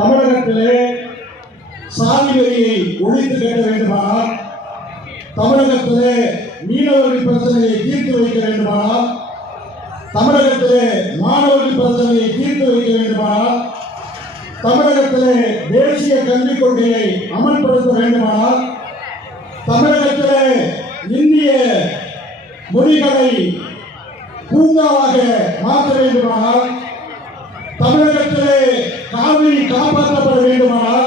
தமிழகத்திலே சாதி வரியை ஒழித்து கேட்க வேண்டுமானால் தமிழகத்திலே மீனவர்கள் பிரச்சனையை தீர்த்து வைக்க வேண்டுமானால் தமிழகத்திலே மாணவர்கள் பிரச்சனையை தீர்த்து வைக்க வேண்டுமானால் தமிழகத்திலே தேசிய கல்விக் கொள்கையை அமல்படுத்த வேண்டுமானால் தமிழகத்திலே இந்திய மொழிகளை பூங்காவாக மாற்ற வேண்டுமானால் காப்பாற்றப்பட வேண்டுமானால்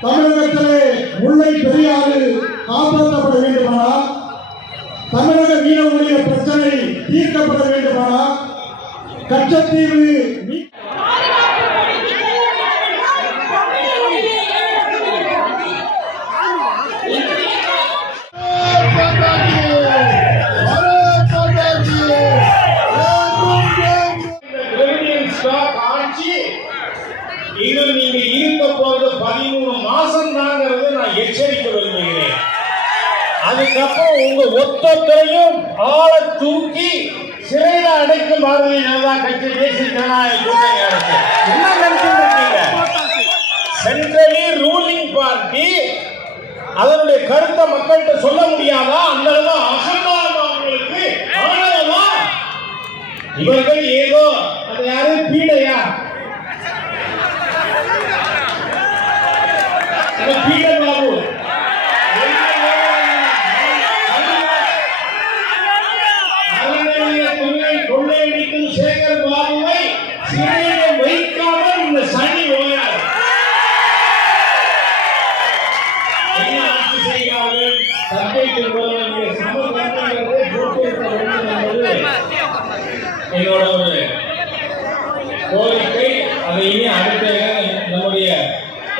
தமிழகத்திலே முல்லை பெரியாறு காப்பாற்றப்பட வேண்டுமானால் தமிழக மீனவர்களுடைய பிரச்சனை தீர்க்கப்பட வேண்டுமானால் கச்சத்தீவு இருக்க போறது பதிமூணு மாசம் தாங்கிறது நான் எச்சரிக்க விரும்புகிறேன். அதுக்கப்புறம் உங்க ஒத்தத்தையும் ஆளை தூக்கி சிறையில அடைக்கும் பாரதிய ஜனதா கட்சி தேசிய ஜனநாயக கூட்டணி என்ன நினைச்சிட்டு சென்ட்ரலி ரூலிங் பார்ட்டி அதனுடைய கருத்தை மக்கள்கிட்ட சொல்ல முடியாதா? அந்த அளவு அசம்பாவம் அவங்களுக்கு. இவர்கள் ஏதோ அது யாரு பீடையா?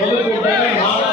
பொதுக்கூட்டங்கள் மாணவர்கள்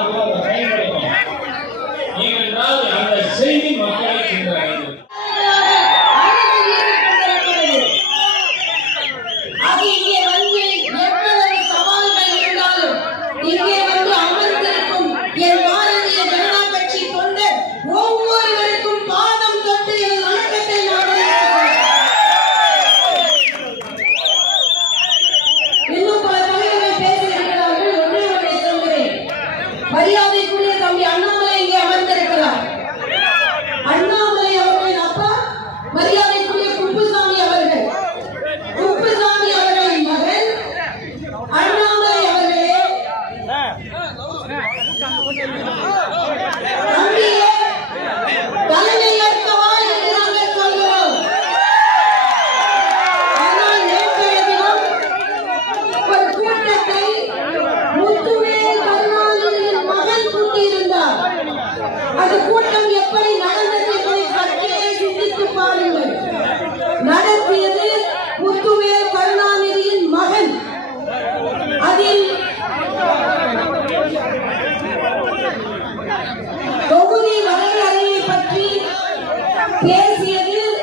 பேசியதில்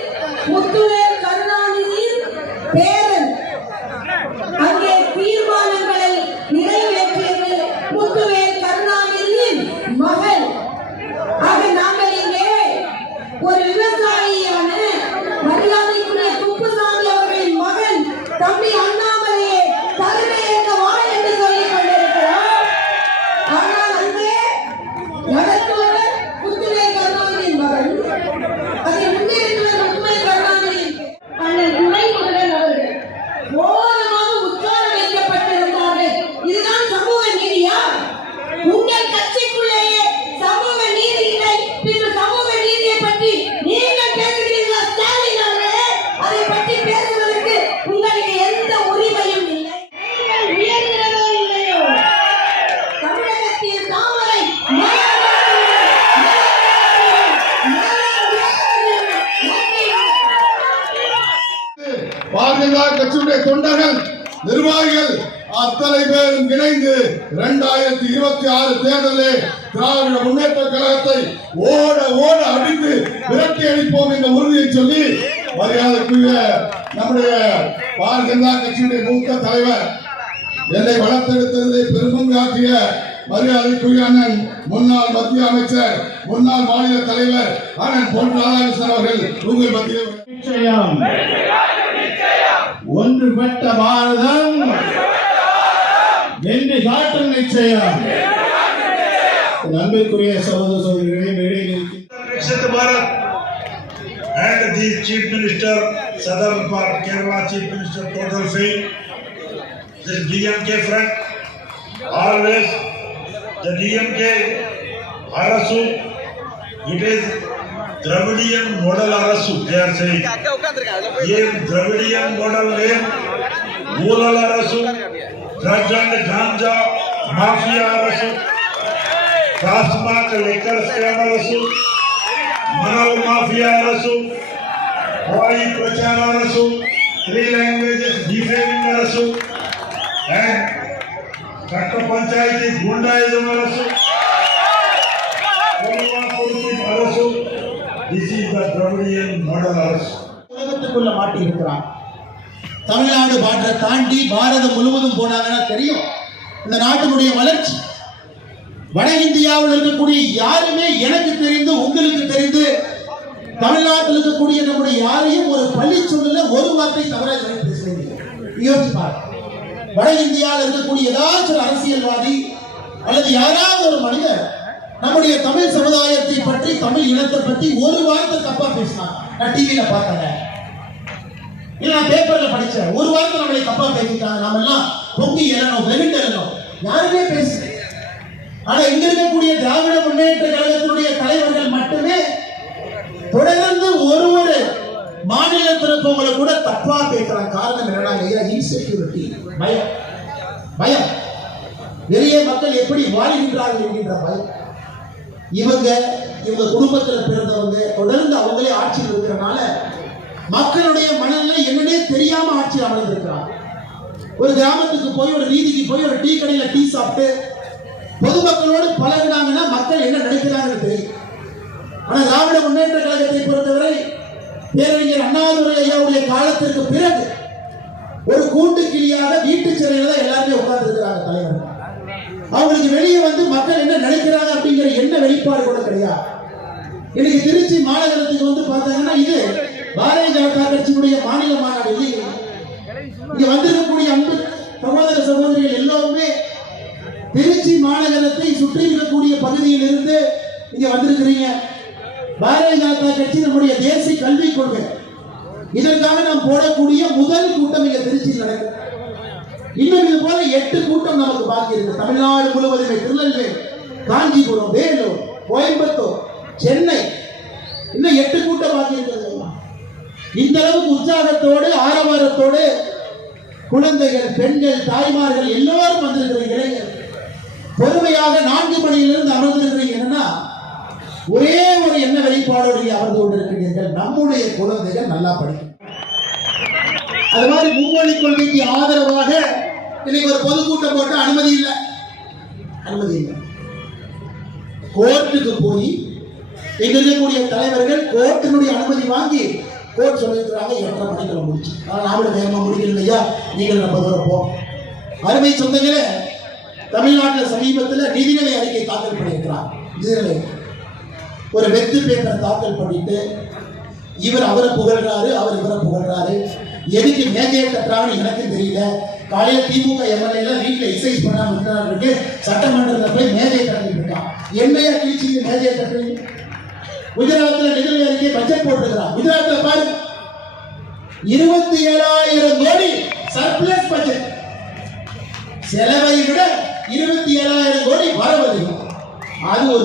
முத்துவே கட்சியுடைய தொண்டர்கள் நிர்வாகிகள் அத்தனை பேரும் இணைந்து இரண்டாயிரத்தி இருபத்தி ஆறு தேர்தலில் திராவிட முன்னேற்ற கழகத்தை ஓட ஓட அடித்து விரட்டி அடிப்போம் என்ற உறுதியை சொல்லி மரியாதைக்குரிய நம்முடைய பாரதிய ஜனதா கட்சியுடைய மூத்த தலைவர் என்னை வளர்த்தெடுத்ததிலே பெரும்பங்காற்றிய மரியாதைக்குரிய அண்ணன் முன்னாள் மத்திய அமைச்சர் முன்னாள் மாநில தலைவர் அண்ணன் பொன் ராதாகிருஷ்ணன் அவர்கள் உங்கள் மத்திய நிச்சயம். ஒன்றுபட்ட பாரதம் வென்று காட்டும் நிச்சயம் நம்பிக்குரிய சகோதர சகோதரிகளே மேடையில் இருக்கிற Viksit Bharat and the Chief Minister, Southern part Kerala Chief Minister, total faith. This DMK front, always the DMK Arasu, it is Dravidian model अरसु KRC ये द्रविडियन मॉडल ने गोलल अरसु ड्रग गांजा माफिया अरसु ट्रांसमार्क लेकर स्कैम अरसु मनल माफिया अरसु, हवाई प्रचार अरसु थ्री लैंग्वेजेस डिफेमिंग अरसु एंड चट्ट पंचायती गुंडाइज्म अरसु। உலகத்துக்குள்ள மாட்டி இருக்கிறான் தமிழ்நாடு பாட்டை தாண்டி பாரதம் முழுவதும் போனாங்கன்னா தெரியும். இந்த நாட்டினுடைய வளர்ச்சி. வட இந்தியாவில் இருக்கக்கூடிய யாருமே எனக்கு தெரிந்து உங்களுக்கு தெரிந்து தமிழ்நாட்டில் இருக்கக்கூடிய நம்முடைய யாரையும் ஒரு பள்ளி சொல்லல ஒரு வார்த்தை தவறாக இதுவரை வட இந்தியாவில் இருக்கக்கூடிய ஏதாச்சும் ஒரு அரசியல்வாதி அல்லது யாராவது ஒரு மனிதர் நம்முடைய தமிழ் சமுதாயத்தை பற்றி தமிழ் இனத்தை பற்றி ஒரு வார்த்தை தப்பா பேசினாங்க நான் டிவியில பார்த்தேன் இல்ல நான் பேப்பர்ல படிச்சேன். ஒரு வார்த்தை நம்மளை தப்பா பேசிட்டாங்க நாம எல்லாம் பொங்கி எழணும் வெகுண்டு எழணும். யாருமே பேசல. ஆனா இங்க இருக்கக்கூடிய திராவிட முன்னேற்ற கழகத்தினுடைய தலைவர்கள் மட்டுமே தொடர்ந்து ஒரு ஒரு மாநிலத்தில் கூட தப்பா பேசுறாங்க. காரணம் என்னன்னா இன்செக்யூரிட்டி பயம். பயம். நிறைய மக்கள் எப்படி வாழ்கின்றார்கள் என்கின்ற பயம். இவங்க இவங்க குடும்பத்தில் பிறந்தவங்க தொடர்ந்து அவங்களே ஆட்சியில் இருக்கிறனால மக்களுடைய மனநிலை என்னன்னே தெரியாம ஆட்சி அமர்ந்திருக்கிறாங்க. ஒரு கிராமத்துக்கு போய் ஒரு வீதிக்கு போய் ஒரு டீ கடையில டீ சாப்பிட்டு பொதுமக்களோடு பழகினாங்கன்னா மக்கள் என்ன நினைக்கிறாங்கன்னு தெரியும். ஆனா திராவிட முன்னேற்ற கழகத்தை பொறுத்தவரை பேரறிஞர் அண்ணாதுரை ஐயாவுடைய காலத்திற்கு பிறகு ஒரு கூட்டு கிளியாக வீட்டு சிறையில தான் எல்லாருமே உட்கார்ந்து இருக்கிறாங்க தலைவர் அவங்களுக்கு வெளியே வந்து மக்கள் என்ன நினைக்கிறாங்க அப்படிங்கிற என்ன வெளிப்பாடு கூட கிடையாது. இன்னைக்கு திருச்சி மாநகரத்துக்கு வந்து பார்த்தாங்கன்னா இது பாரதிய ஜனதா கட்சியினுடைய மாநில மாநாடு. இல்லைங்க இங்க வந்திருக்கக்கூடிய அன்பு சகோதர சகோதரிகள் எல்லோருமே திருச்சி மாநகரத்தை சுற்றி இருக்கக்கூடிய பகுதியில் இருந்து இங்க வந்திருக்கிறீங்க. பாரதிய ஜனதா கட்சி நம்முடைய தேசிய கல்விக் கொள்கை. இதற்காக நாம் போடக்கூடிய முதல் கூட்டம் இங்க திருச்சியில் நடக்கும் இன்னும் இது போல எட்டு கூட்டம் நமக்கு பாக்கி இருக்கு. தமிழ்நாடு முழுவதுமே திருநெல்வேலி காஞ்சிபுரம் வேலூர் கோயம்புத்தூர் சென்னை. இன்னும் எட்டு கூட்டம் பாக்கி இருக்கிறது. இந்த அளவுக்கு உற்சாகத்தோடு ஆரவாரத்தோடு குழந்தைகள் பெண்கள் தாய்மார்கள் எல்லோரும் வந்திருக்கிற இளைஞர் பொறுமையாக நான்கு மணியிலிருந்து அமர்ந்திருக்கிறீங்க. என்னன்னா ஒரே ஒரு என்ன வெளிப்பாடோடு அமர்ந்து கொண்டிருக்கிறீர்கள். நம்முடைய குழந்தைகள் நல்லா படிக்கும். அது மாதிரி மும்மொழி கொள்கைக்கு ஆதரவாக இன்னைக்கு ஒரு பொதுக்கூட்டம் போட்டு அனுமதி இல்லை. அனுமதி இல்லை. கோர்ட்டுக்கு போய் எங்க இருக்கக்கூடிய தலைவர்கள் கோர்ட்டினுடைய அனுமதி வாங்கி கோர்ட் சொல்லியிருக்கிறாங்க எட்டரை மணிக்கு முடிச்சு. ஆனால் நாமளும் வேகமாக முடிக்கல இல்லையா? நீங்கள் நம்ம தூரப்போம் அருமை சொந்தங்களே தமிழ்நாட்டில் சமீபத்தில் நிதிநிலை அறிக்கை தாக்கல் பண்ணியிருக்கிறார். நிதிநிலை ஒரு வெத்து பேப்பரை தாக்கல் பண்ணிட்டு இவர் அவரை புகழ்றாரு அவர் இவரை புகழ்றாரு. எதுக்கு மேஜையை கட்டுறாங்கன்னு எனக்கு தெரியல. காலையில திமுக எம்எல்ஏ எல்லாம் வீட்டுல எக்ஸசைஸ் பண்ணாம இருக்கிறாருக்கு சட்டமன்றத்துல போய் மேஜையை தட்டிட்டு இருக்கான் என்னையா கிழிச்சிங்க மேஜையை தட்டுறீங்க குஜராத்ல நிதிநிலை அறிக்கை பட்ஜெட் போட்டிருக்கிறான். குஜராத்ல பாரு. இருபத்தி ஏழாயிரம் கோடி சர்பிளஸ் பட்ஜெட் செலவை விட இருபத்தி ஏழாயிரம் கோடி வரவு அதிகம். அது ஒரு